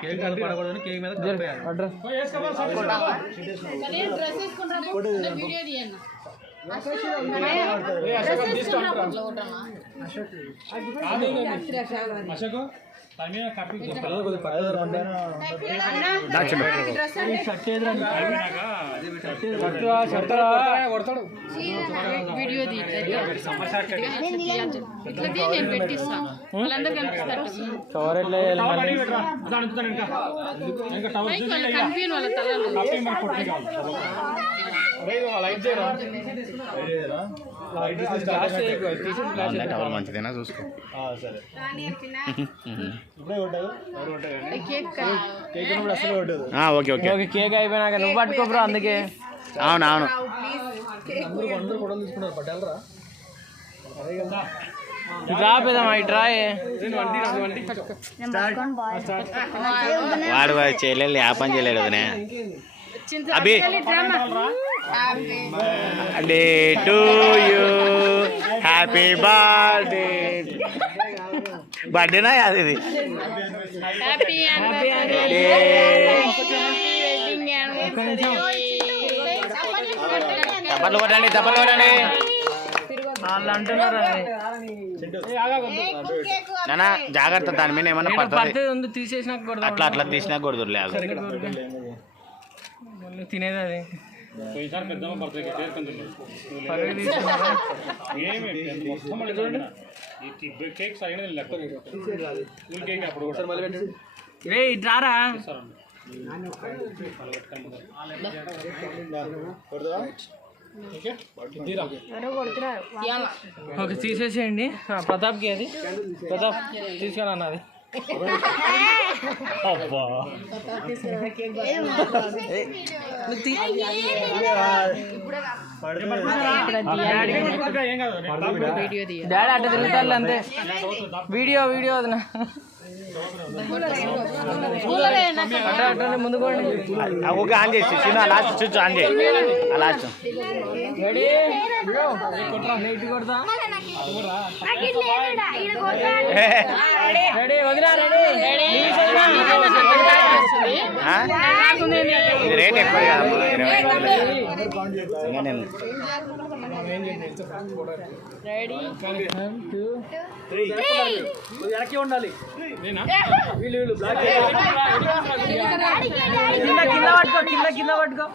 Cake పడకూడదని cake మీద address మంచిదేనా చూసుకో. ఓకే ఓకే కేక్ అయిపోయినాక నువ్వు పట్టుకో బ్రో. అందుకే అవునవును రాపేదమ్మా ఇట్రా. వాడు చేయలేదు, ఆ పని చేయలేడు వదినే. అభి day to you, happy birthday. బర్త్డేనా అది? ఇది తప్పట్లు కొట్టండి, తప్పట్లు కొట్టండి. వాళ్ళు అంటున్నారు నానా జాగ్రత్త, దాని మీద ఏమన్నా పడుతుంది. తీసేసినాక అట్లా అట్లా తీసినా కొడుతురు లేదు. తినేది అది ఇట్రారా. ఓకే తీసేసేయండి. ప్రతాప్కి అది ప్రతాప్ తీసుకురా అన్నది. డాడీ అట్లా తిరుగుతారు అంతే. వీడియో వదిన అట్లా ముందుకోండి. ఓకే ఆన్ చేసి లాస్ట్ చూచు ఆన్ చేయి. లాస్ట్ రెడీ కొడతా. రెడీ వదినా, ఇది రేట్ ఎక్కువ కాదమ్మా, 20. వెనక్కి ఉండాలి. కింద పట్టుకో.